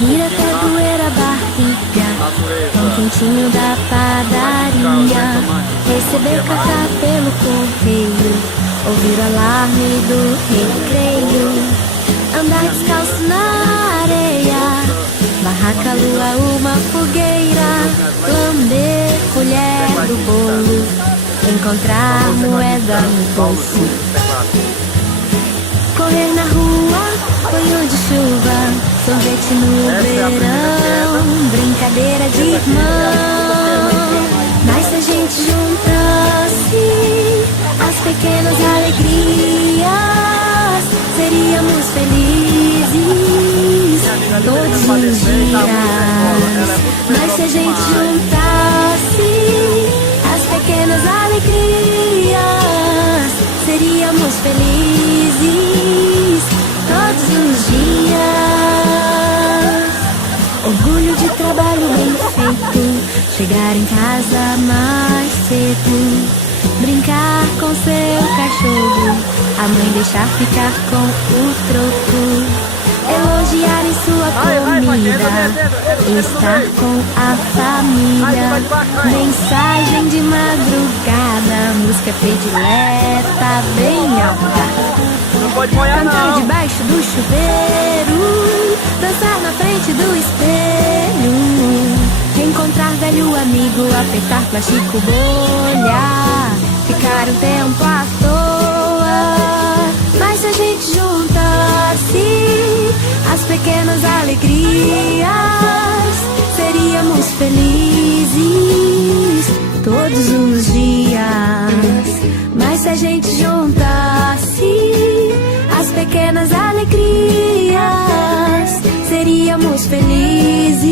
Ir até doer a barriga, pão quentinho da padaria, receber café pelo correio, ouvir o alarme do recreio, andar descalço na areia, barraca, lua, uma fogueira, lamber colher do bolo, encontrar moeda no bolso, correr na rua, banho de chuva, sorvete no verão, brincadeira de irmão. Mas se a gente juntasse as pequenas alegrias, seríamos felizes todos os dias. Mas se a gente juntasse as pequenas alegrias, seríamos felizes todos os dias. Orgulho de trabalho bem feito, chegar em casa mais cedo, brincar com seu cachorro, a mãe deixar ficar com o troco, elogiar em sua comida, estar com a família, mensagem de madrugada, música predileta bem alta, cantar debaixo do chuveiro, dançar na frente do espelho, encontrar velho amigo, apertar plástico, bolha, ficar um tempo à toa. Mas se a gente juntasse as pequenas alegrias, seríamos felizes todos os dias. Mas se a gente juntasse as pequenas alegrias, seríamos felizes